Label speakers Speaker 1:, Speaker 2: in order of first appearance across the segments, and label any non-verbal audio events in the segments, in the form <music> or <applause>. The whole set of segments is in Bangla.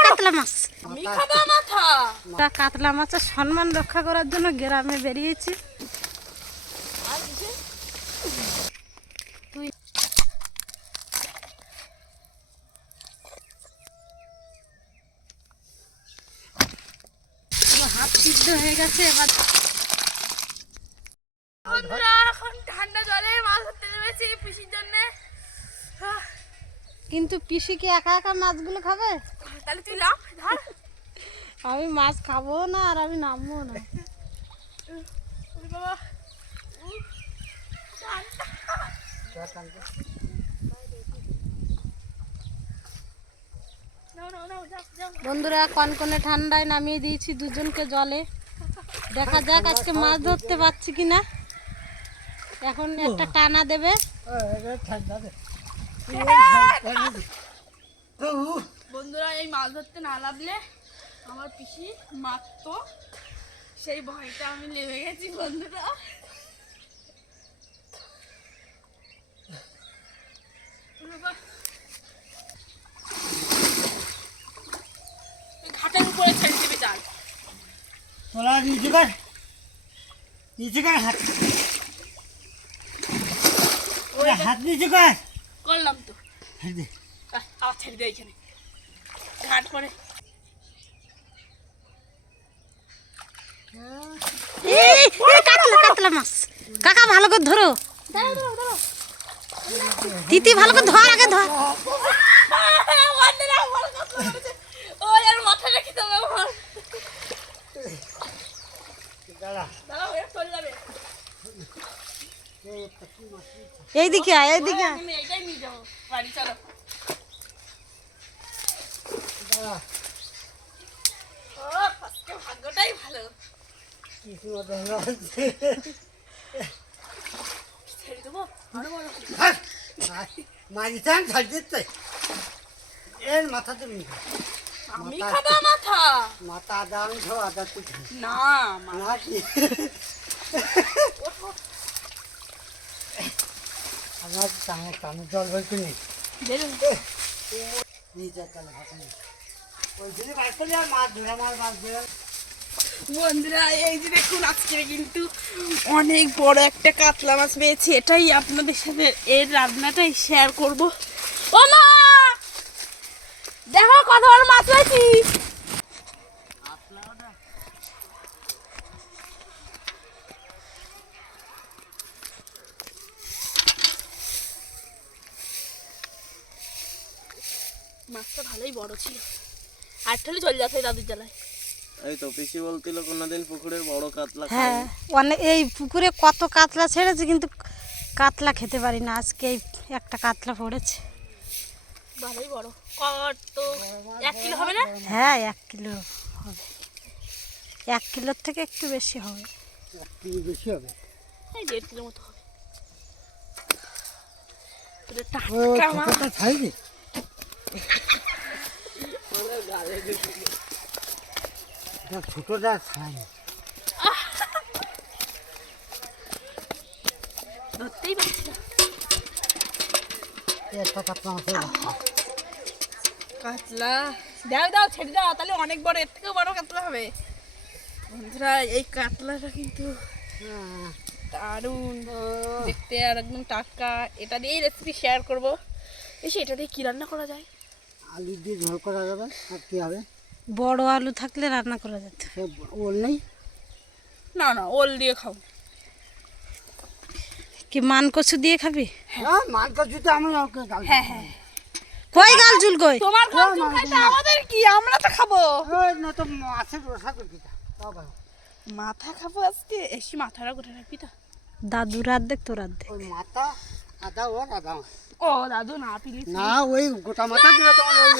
Speaker 1: কাতলা মাছ। মাছের সম্মান রক্ষা করার জন্য গ্রামে বেরিয়েছি। হাত সিদ্ধ হয়ে গেছে এবার
Speaker 2: বন্ধুরা এখন ঠান্ডা জলে মাছ ধরতে নেমেছি পিসির জন্য
Speaker 1: কিন্তু পিসি কি একা একা মাছগুলো খাবে?
Speaker 2: তাহলে তুই লাভ ধর।
Speaker 1: আমি মাছ খাব না আর আমি নামবো না।
Speaker 2: বাবা। ঠান্ডা।
Speaker 1: বন্ধুরা কনকনে ঠান্ডায় নামিয়ে দিয়েছি দুজনকে জলে। দেখা যাক আজকে মাছ ধরতে পারছি কিনা। এখন একটা টানা দেবে।
Speaker 2: বন্ধুরা এই মাছ ধরতে না লাগলে আমার পিসি মারতো। সেই ভয়টা আমি নেমে গেছি বন্ধুরা। ঘাটের উপরে ছেড়ে দিবি চাল।
Speaker 3: তোলা নিচে কর। নিচে কর হাত। হাত নিচে কর।
Speaker 2: করলাম তো। আবার ছেড়ে দে এখানে। ঘাট করে
Speaker 1: কাতলা কাতলা মাছ। কাকা ভালো করে ধরো। তিতি ভালো করে ধর আগে ধর।
Speaker 3: দাঁড়া
Speaker 2: চলে যাবে।
Speaker 1: এইদিকে আয় এইদিকে আয়।
Speaker 2: আমি এইটাই নিয়ে যাব বাড়ি চলো।
Speaker 3: দাঁড়া
Speaker 2: ও আজকে ভাগ্যটাই ভালো।
Speaker 3: কিছু। মারি চান ছাড় দিতে। এর মাথা তুমি
Speaker 2: আমি
Speaker 3: মাথা-
Speaker 2: খাব মাথা।
Speaker 3: মাথা আদা আমি খাও আদা তুই
Speaker 2: না
Speaker 3: না কি আমার কানে কানে জল বইতে নেই
Speaker 2: বেরোন
Speaker 3: নিচে কালে হাতে নেই ওই জন্য বাইক করলে আমার মাছ ধরে
Speaker 2: বন্ধুরা এই যে দেখুন আজকে কিন্তু অনেক বড় একটা কাতলা মাছ পেয়েছি। এটাই আপনাদের সাথে এর রান্নাটাই শেয়ার করব। ও মা! দেখো কত বড় মাছ পেয়েছি মাছটা ভালোই বড় ছিল। আর ঠেলে চলে যাচ্ছে দাদুর জ্বালায়।
Speaker 4: এই তো পিসি বলছিল কোনোদিন পুকুরের বড় কাতলা
Speaker 1: হ্যাঁ অনেক এই পুকুরে কত কাতলা ছেড়েছে কিন্তু কাতলা খেতে পারি না। আজকে এই একটা কাতলা পড়েছে।
Speaker 2: ভালোই বড়। কত? এক কিলো হবে না?
Speaker 1: হ্যাঁ এক কিলো হবে। এক কিলোর থেকে একটু বেশি হবে।
Speaker 3: একটু বেশি হবে?
Speaker 2: এই দেড় কিলো মতো হবে। টাটকা মাছ। ধরতেই পারছি না।
Speaker 3: একটা কাতলা
Speaker 2: দাও দাও ছেড়ে দাও তাহলে অনেক বড় এর থেকেও বড় কাতলা হবে। বন্ধুরা এই কাতলাটা কিন্তু
Speaker 3: হ্যাঁ,
Speaker 2: দারুণ। দেখতে আর একদম টাটকা। এটা দিয়েই রেসিপি শেয়ার করব। বেশি এটা দিয়ে কি রান্না করা যায়?
Speaker 3: আলু দিয়ে ঝোল করা যাবে আর কি হবে?
Speaker 1: বড় আলু থাকলে রান্না করা যেত।
Speaker 3: সে ওল নেই?
Speaker 2: না না ওল দিয়ে খাব।
Speaker 1: কি মান কচু দিয়ে খাবি?
Speaker 3: হ্যাঁ আমি ওকে গাল
Speaker 2: হ্যাঁ হ্যাঁ।
Speaker 1: কই গাল চুল কই
Speaker 2: তোমার চুল খাইতে আমাদের কি? আমরা তো খাব।
Speaker 3: ওই না তো মাছের রসা করবি তা তাও
Speaker 2: মাথা খাব আজকে। এসি মাথাটা করে রাখবি তো।
Speaker 1: দাদুর অর্ধেক তোর অর্ধেক
Speaker 3: ওই মাথা আদা ওর আদা আমার।
Speaker 2: ও দাদু না প্লিজ
Speaker 3: না ওই গোটা মাথা দিবে তোমার ওই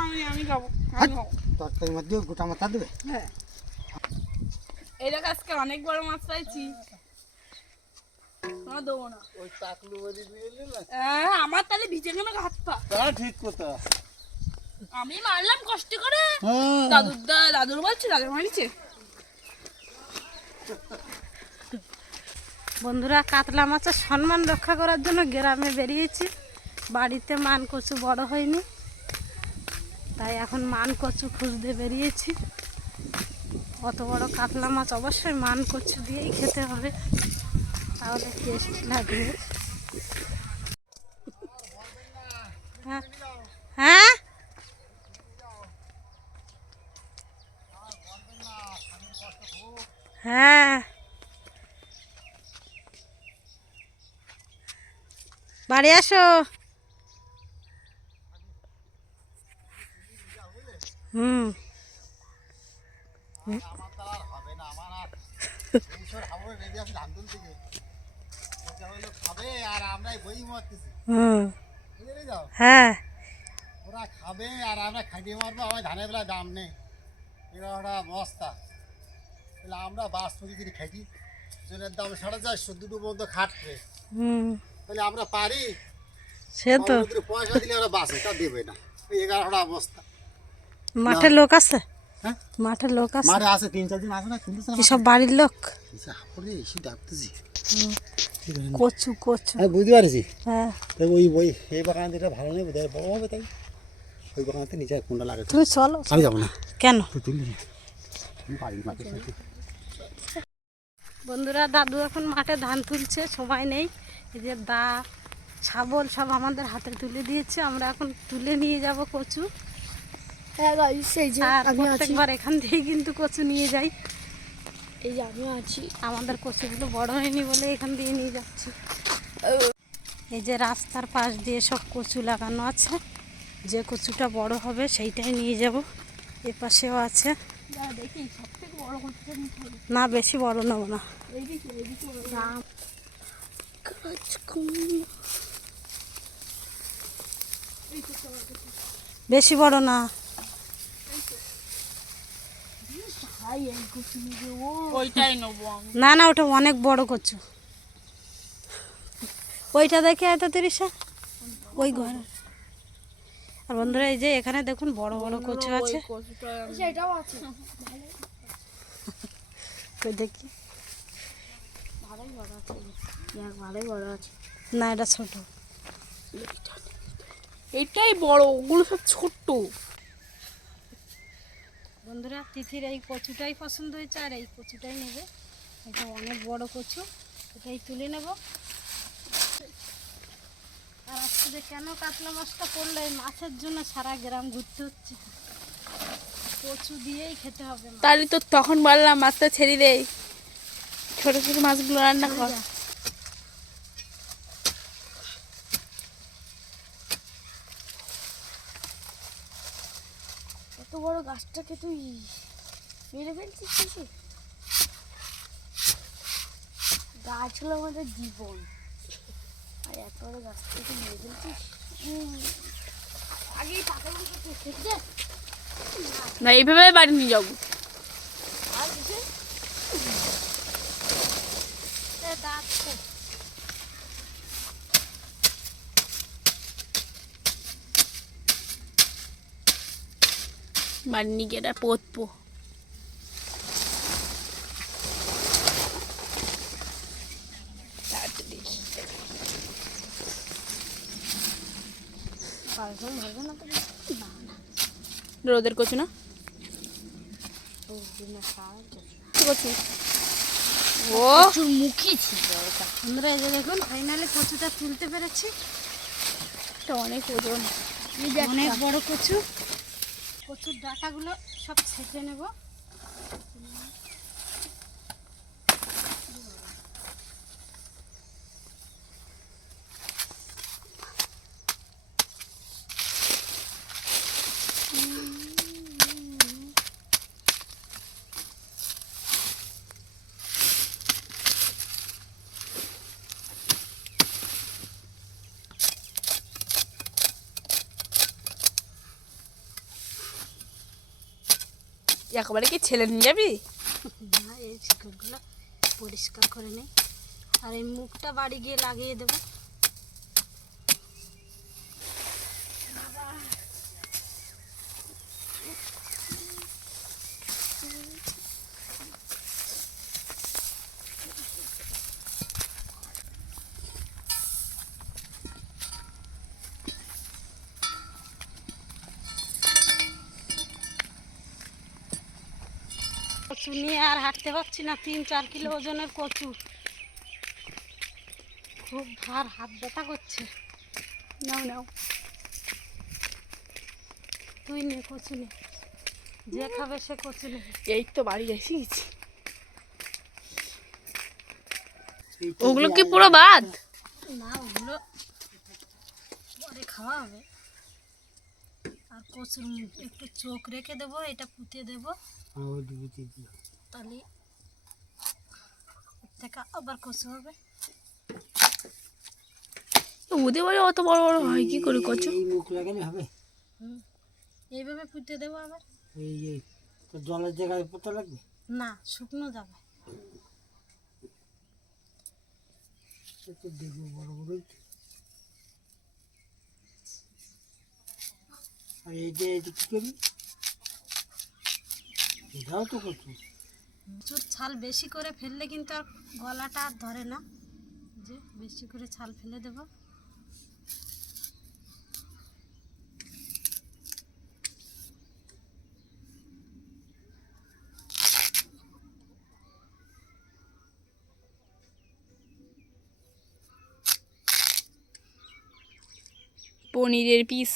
Speaker 2: আমি আমি খাব
Speaker 3: তরকারির মধ্যে গোটা মাথা দেবে?
Speaker 2: হ্যাঁ। আজকে অনেক বড় মাছ পাইছি। দেবো না।
Speaker 3: ওই টাকলু বলি
Speaker 2: হ্যাঁ, আমার তাহলে ভিজে গেল হাত পা
Speaker 3: ঠিক কথা।
Speaker 2: আমি মারলাম কষ্ট করে।
Speaker 3: হ্যাঁ।
Speaker 2: দাদুর দা দাদুর বলছে দাদুর মারিছে
Speaker 1: বন্ধুরা, কাতলা মাছের সম্মান রক্ষা করার জন্য গ্রামে বেরিয়েছি। বাড়িতে মান কচু বড় হয়নি, তাই এখন মান কচু খুঁজতে বেরিয়েছি। অত বড় কাতলা মাছ অবশ্যই মান কচু দিয়েই খেতে হবে। তাহলে টেস্ট লাগবে। হ্যাঁ হ্যাঁ? বাড়ি আসো। হুম। হ্যাঁ।
Speaker 5: ওরা খাবে আর আমরা খাটিয়ে মারবো আমার ধানের বেলা দাম নেই তাহলে আমরা বাস প্রতিদিন খাটি জনের দাম সাড়ে চারশো দুটো পর্যন্ত খাটবে।
Speaker 1: হুম।
Speaker 5: তাহলে আমরা পারি।
Speaker 1: সে তো।
Speaker 5: পয়সা দিলে ওরা বাসে তা দেবে না। ওই এগারোটা অবস্থা।
Speaker 1: মাঠে লোক আছে?
Speaker 5: হ্যাঁ?
Speaker 1: মাঠে লোক আছে?
Speaker 5: মারে আছে তিন চার দিন আসে না কিন্তু
Speaker 1: কি সব বাড়ির লোক?
Speaker 5: হাপড়ে এসে ডাকতেছি।
Speaker 1: কচু কচু।
Speaker 5: আমি বুঝতে পারছি।
Speaker 1: হ্যাঁ।
Speaker 5: ওই বই এই বাগান যেটা ভালো নেই বোধহয় বড় হবে তাই। ওই বাগানতে নিচে কোনটা লাগে
Speaker 1: তুমি চলো।
Speaker 5: আমি যাব না।
Speaker 1: কেন?
Speaker 5: আমি পারি না
Speaker 1: বন্ধুরা দাদু এখন মাঠে ধান তুলছে সময় নেই। এই যে দা ছাগল সব আমাদের হাতে তুলে দিয়েছে আমরা এখন তুলে নিয়ে যাব কচু।
Speaker 6: হ্যাঁ
Speaker 1: আর প্রত্যেকবার এখান থেকেই কিন্তু কচু নিয়ে যাই।
Speaker 6: এই যে আমি আছি।
Speaker 1: আমাদের কচুগুলো বড় হয়নি বলে এখান দিয়ে নিয়ে যাচ্ছি। এই যে রাস্তার পাশ দিয়ে সব কচু লাগানো আছে। যে কচুটা বড় হবে সেইটাই নিয়ে যাব। এ পাশেও আছে।
Speaker 6: থেকে
Speaker 1: না বেশি বড় নেব না। বেশি বড় না। না না ওটা অনেক বড় কচু ওইটা দেখে এত তিরিশে? ওই ঘরে। আর বন্ধুরা এই যে এখানে দেখুন বড় বড় কচু আছে। তো দেখি
Speaker 6: ভালোই বড় আছে দেখ ভালোই বড় আছে
Speaker 1: না এটা ছোট।
Speaker 2: এটাই বড় ওগুলো সব ছোট্ট।
Speaker 1: বন্ধুরা তিথির এই কচুটাই পছন্দ হয়েছে আর এই কচুটাই নেবে। এটা অনেক বড় কচু এটাই তুলে নেব। আর আজকে কেন কাতলা মাছটা পড়ল এই মাছের জন্য সারা গ্রাম ঘুরতে হচ্ছে। কচু দিয়েই খেতে হবে
Speaker 2: তাহলে তো তখন বললাম মাছটা ছেড়ে দেই ছোট ছোট মাছগুলো রান্না কর।
Speaker 6: গাছটাকে তুই মেরে ফেলছিস কিছু গাছ হলো আমাদের জীবন। আর এত বড় তুই মেরে ফেলছিস? আগেই খেতে
Speaker 2: না এইভাবে বাড়ি নিয়ে যাব।
Speaker 6: আর কিছু?
Speaker 2: বাড়ি নিয়ে গিয়ে এটা পোতবো
Speaker 6: তো
Speaker 2: রোদের কচু না? ও!
Speaker 6: প্রচুর মুখী ছিল ওটা।
Speaker 1: বন্ধুরা এই দেখুন ফাইনালি কচুটা তুলতে পেরেছি।
Speaker 2: এটা অনেক ওজন।
Speaker 1: অনেক বড় কচু। কচুর ডাটাগুলো সব ছেঁচে নেব।
Speaker 2: একেবারে কি ছেলে নিয়ে যাবি?
Speaker 1: না, এই চিকেনগুলো পরিষ্কার করে নেই। আর এই মুখটা বাড়ি গিয়ে লাগিয়ে দেবো। কচু নিয়ে আর হাঁটতে পারছি না তিন চার কিলো ওজনের কচু। খুব ভার হাত ব্যথা করছে।
Speaker 2: নাও নাও।
Speaker 1: তুই নে কচু নে। যে খাবে সে কচু নে
Speaker 2: এই তো বাড়ি এসে গেছি ওগুলো কি পুরো বাদ?
Speaker 1: না ওগুলো পরে খাওয়া হবে। আর কচুর একটু চোখ রেখে দেবো এটা পুঁতে দেবো। তাহলে থেকে আবার কচু হবে।
Speaker 2: ওদের বাড়ি অত বড় বড় হয় কি করে কচু
Speaker 3: মুখ লাগালে হবে।
Speaker 1: হুম এইভাবে পুঁতে দেবো আবার।
Speaker 3: এই যে তো জলের জায়গায় পোতা লাগবে?
Speaker 1: না শুকনো যাবে।
Speaker 3: সে তো দেখব বড় বড়ই। আর এই যে কি করবি? তো
Speaker 1: প্রচুর ছাল বেশি করে ফেললে কিন্তু আর গলাটা আর ধরে না। যে বেশি করে ছাল ফেলে দেবো।
Speaker 2: পনিরের পিস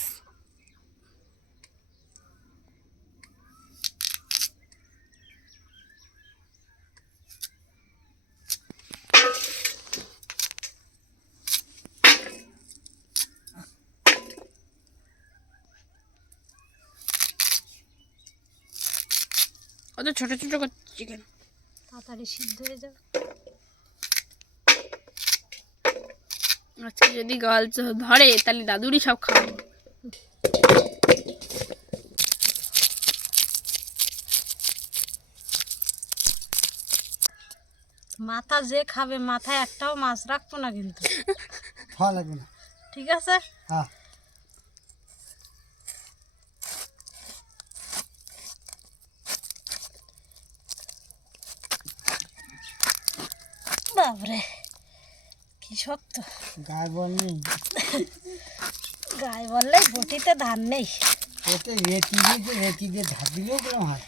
Speaker 2: অত ছোট ছোট করছি কেন
Speaker 1: তাড়াতাড়ি সিদ্ধ হয়ে যাবে।
Speaker 2: আজকে যদি গাল ধরে তাহলে দাদুরই সব খাব।
Speaker 1: মাথা যে খাবে মাথায় একটাও মাছ রাখব না কিন্তু।
Speaker 3: খাওয়া লাগবে না।
Speaker 1: ঠিক আছে?
Speaker 3: হ্যাঁ
Speaker 1: বাবরে কি শক্ত
Speaker 3: গায়ে বল নেই।
Speaker 1: গায়ে বললে বটিতে ধান নেই।
Speaker 3: ওতে রেতি দিয়ে রেতি দিয়ে ধার দিলেও কোনো হয়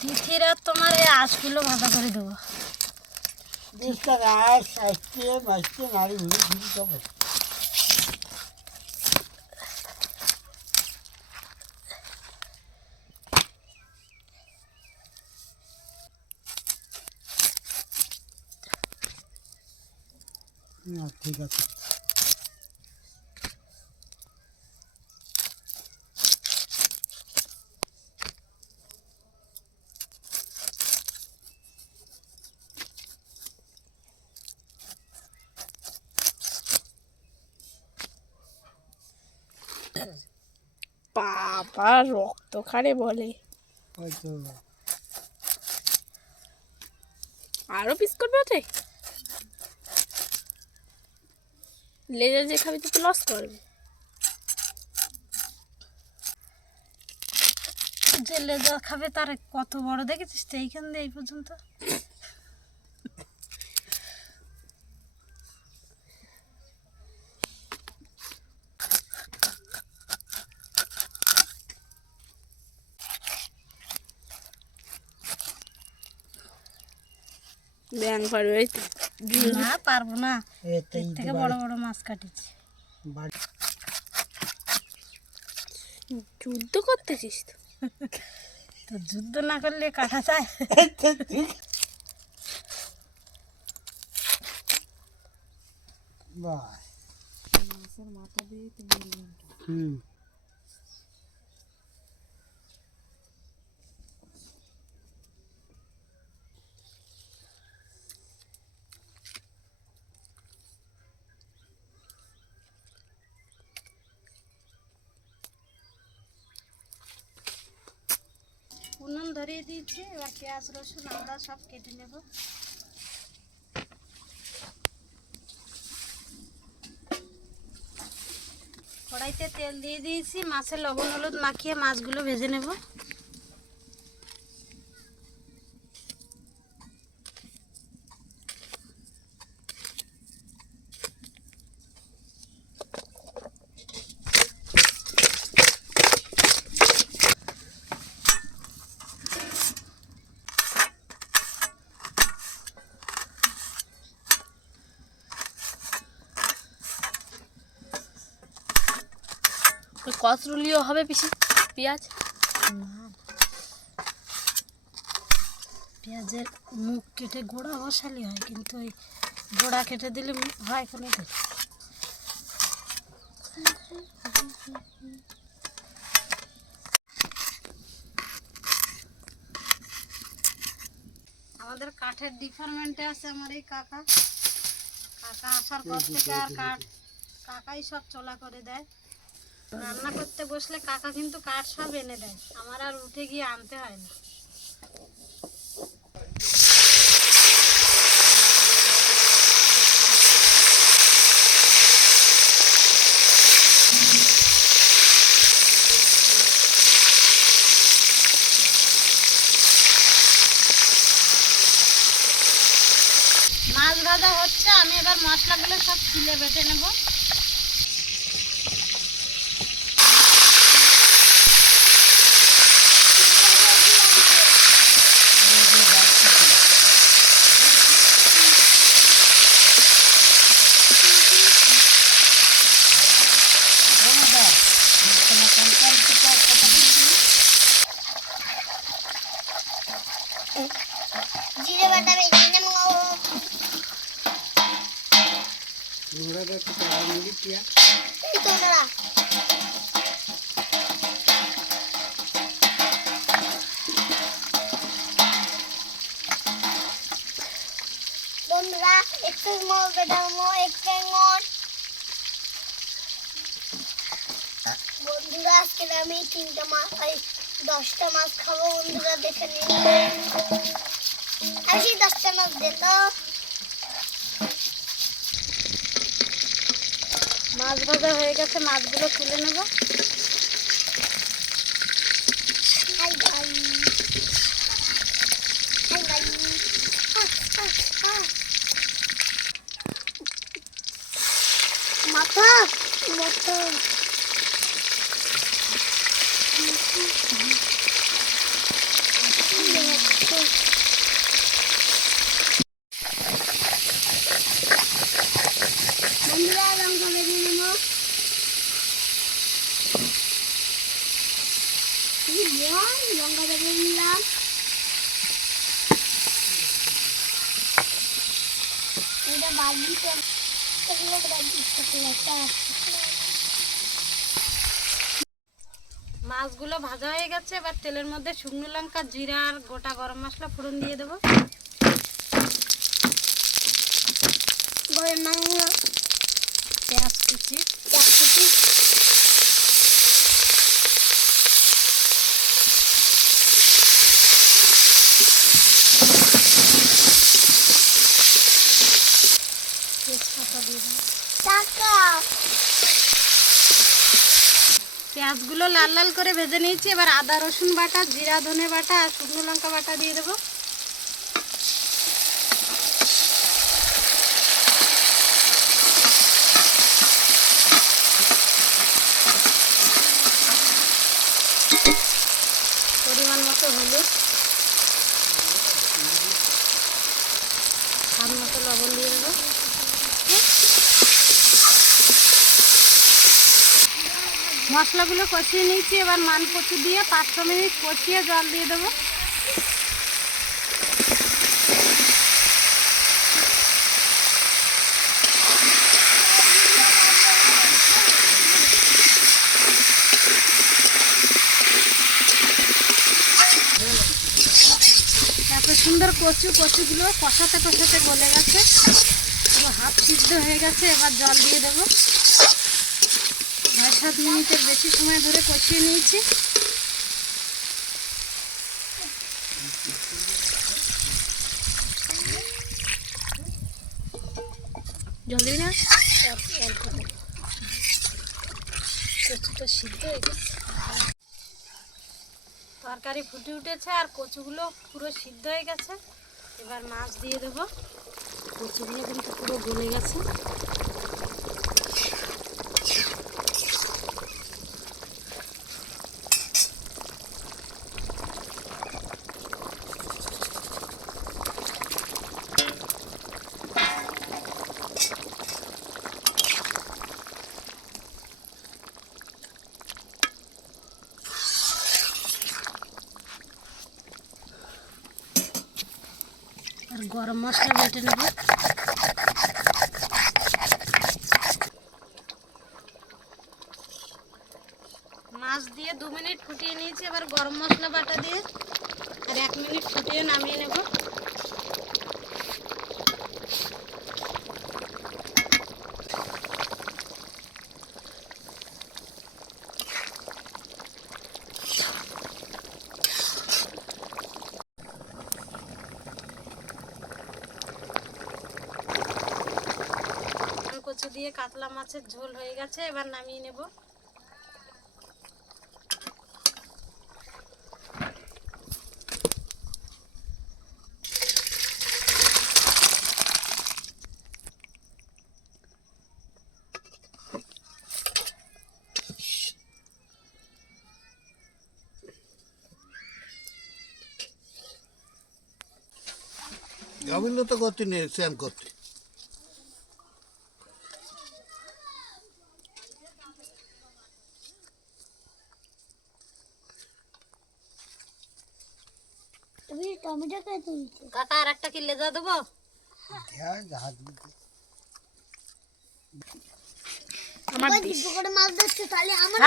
Speaker 1: তিথির তোমার এই আঁশগুলো ভাজা করে দেবো।
Speaker 3: দেশটা রায় সাইজকে মাছকে নাড়ি ঘুরে ঠিক আছে।
Speaker 2: বাবা রক্ত খারে বলে। আরও পিস করবে ওতে লেজার যে খাবি তো লস করবে।
Speaker 1: যে লেজা খাবে তার কত বড় দেখেছিস? তো এইখান দিয়ে এই পর্যন্ত।
Speaker 2: পারবে এই তো।
Speaker 1: না পারব না। এর থেকে বড়। বড় মাছ কাটিছি।
Speaker 2: যুদ্ধ করতেছিস তো?
Speaker 1: তো যুদ্ধ না করলে কাটা যায়।
Speaker 3: বাহ। হুম।
Speaker 1: উনুন ধরিয়ে দিয়েছি, এবার পেঁয়াজ, রসুন, আদা সব কেটে নেব। কড়াইতে তেল দিয়ে দিয়েছি মাছের লবণ, হলুদ মাখিয়ে মাছগুলো ভেজে নেব।
Speaker 6: কতরুলিও হবে পিসি পেঁয়াজ?
Speaker 1: পেঁয়াজের মুখ কেটে গোড়া বসালি হয় কিন্তু ওই গোড়া কেটে দিলে হয় কোনো আমাদের কাঠের ডিপার্টমেন্টে আছে আমার এই কাকা। কাকা আসার পর থেকে আর কাঠ কাকাই সব চলা করে দেয়। রান্না করতে বসলে কাকা কিন্তু কাঠ সব এনে দেয়। আমার আর উঠে গিয়ে আনতে হয় না। মাছ ভাজা হচ্ছে, আমি এবার মশলাগুলো সব ছিলে বেটে নেব
Speaker 6: জিরে বাটা ভেজে নেব দাঁড়া বন্ধুরা, একটু মোর বেটামো একটু মোর। বন্ধুরা, আজকে আমি তিনটা মাছ, এই দশটা মাছ খাব, বন্ধুরা, দেখে নিন। আমি সেই দশটা মাছ দে
Speaker 1: মাছ ভাজা হয়ে গেছে মাছগুলো তুলে নেব
Speaker 6: হাই ভাই হাই ভাই মাথা মাথা বন্ধুরা লঙ্কা বেঁধে নেব কি বল লঙ্কা বেঁধে নিলাম এটা বাদ দিতে এগুলো বাদ দিতে একটা
Speaker 1: মাছগুলো ভাজা হয়ে গেছে এবার তেলের মধ্যে শুকনো লঙ্কা জিরা আর গোটা গরম মশলা ফোড়ন দিয়ে দেবো।
Speaker 6: গরম
Speaker 1: পেঁয়াজ কুচি।
Speaker 6: চাকতি
Speaker 1: তেজপাতা দিয়ে দেবো
Speaker 6: টাকা
Speaker 1: পেঁয়াজগুলো লাল লাল করে ভেজে নিয়েছি। এবার আদা রসুন বাটা, জিরা ধনে বাটা আর শুকনো লঙ্কা বাটা দিয়ে দেবো পরিমাণ মতো হলুদ স্বাদ মতো লবণ দিয়ে দেবো মশলাগুলো কষিয়ে নিয়েছি, এবার মান কচু দিয়ে পাঁচশো মিনিট কষিয়ে জল দিয়ে দেবো। সুন্দর কচু, কচুগুলো কষাতে কষাতে গলে গেছে। হাফ সিদ্ধ হয়ে গেছে, এবার জল দিয়ে দেবো। ছয় সাত মিনিটের বেশি সময় ধরে কষিয়ে নিয়েছি।
Speaker 6: জল না?
Speaker 1: কচুটা সিদ্ধ হয়ে গেছে। তরকারি ফুটে উঠেছে আর কচুগুলো পুরো সিদ্ধ হয়ে গেছে। এবার মাছ দিয়ে দেবো। কচুগুলো কিন্তু পুরো গলে গেছে। গরম মশলা বেটে নেব। মাছ দিয়ে দু মিনিট ফুটিয়ে নিয়েছি, এবার গরম মশলা বাটা দিয়ে আর এক মিনিট ফুটিয়ে নামিয়ে নেব কচু দিয়ে কাতলা মাছের ঝোল হয়ে গেছে এবার নামিয়ে নেব।
Speaker 5: তো করতে নেই স্যাম করতে
Speaker 6: তুমি টমেটো কে তুলছো
Speaker 1: কাকা আর একটা কি লেজা দেবো?
Speaker 2: আমার
Speaker 6: করে মাছ ধরছো তাহলে আমার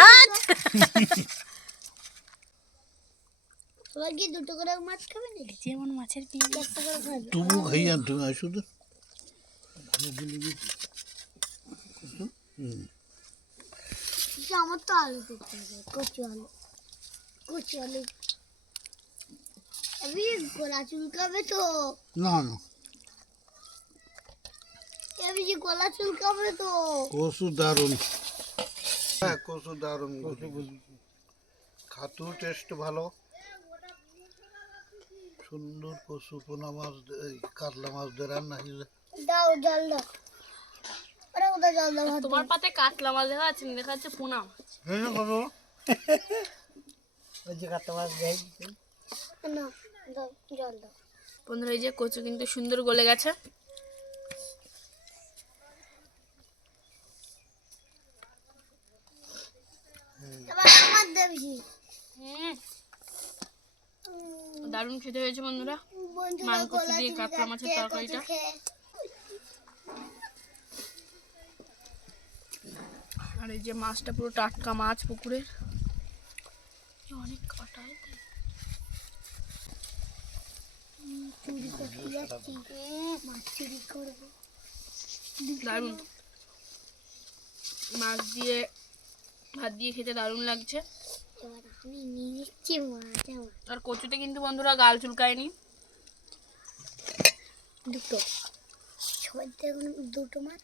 Speaker 6: তোমার <laughs> কি দুটো করে মাছ খাবে নাকি?
Speaker 2: যেমন মাছের পিস।
Speaker 6: একটা করে খাবে।
Speaker 5: খাই শুধু
Speaker 6: আমার তো আলু হবে কচু আলু। কচু আলু। আমি গোলা চুলকাবে তো।
Speaker 5: না না।
Speaker 6: আমি যে গলা চুলকাবে তো।
Speaker 5: কচু দারুণ। হ্যাঁ কচু দারুণ খাতুর টেস্ট ভালো। সুন্দর কচু পোনা মাছ কাতলা মাছ দিয়ে রান্না হয়েছে।
Speaker 6: দাও জল দাও। ওরা জল দাও
Speaker 2: তোমার পাতে কাতলা মাছ দেখা না, দেখা যাচ্ছে পোনা মাছ।
Speaker 5: হ্যাঁ
Speaker 3: ওই যে কাতলা মাছ দেয়।
Speaker 6: না। জল দাও।
Speaker 2: বন্ধুরা এই যে কচু কিন্তু সুন্দর গলে গেছে। দারুণ খেতে হয়েছে বন্ধুরা। মান কচু দিয়ে কাতলা মাছের তরকারিটা। আর এই যে মাছটা পুরো টাটকা মাছ পুকুরের। অনেক কাটা।
Speaker 6: চুরি করতে যাচ্ছি মাছ চুরি করব
Speaker 2: দারুণ। মাছ দিয়ে ভাত দিয়ে খেতে দারুণ লাগছে। আর কচুতে কিন্তু বন্ধুরা গাল চুলকায়নি।
Speaker 6: দুটো। দুটো মাছ।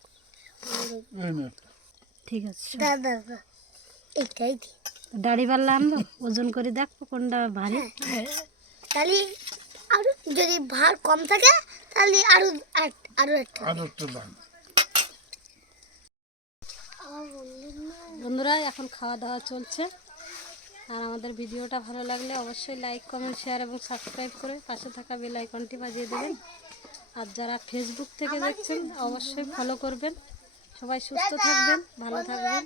Speaker 1: ঠিক আছে
Speaker 6: দাদা দাদা এটাই
Speaker 1: দাড়ি পাল্লা আনব ওজন করে দেখব কোনটা ভারী।
Speaker 6: তাহলে আরও যদি ভার কম থাকে তাহলে আরও আরও একটা
Speaker 5: আর একটু দাম।
Speaker 6: বন্ধুর
Speaker 1: এখন খাওয়া দাওয়া চলছে। আর আমাদের ভিডিওটা ভালো লাগলে অবশ্যই লাইক কমেন্ট শেয়ার এবং সাবস্ক্রাইব করে পাশে থাকা বেল আইকনটি বাজিয়ে দেবেন। আর যারা ফেসবুক থেকে দেখছেন অবশ্যই ফলো করবেন। সবাই সুস্থ থাকবেন ভালো থাকবেন।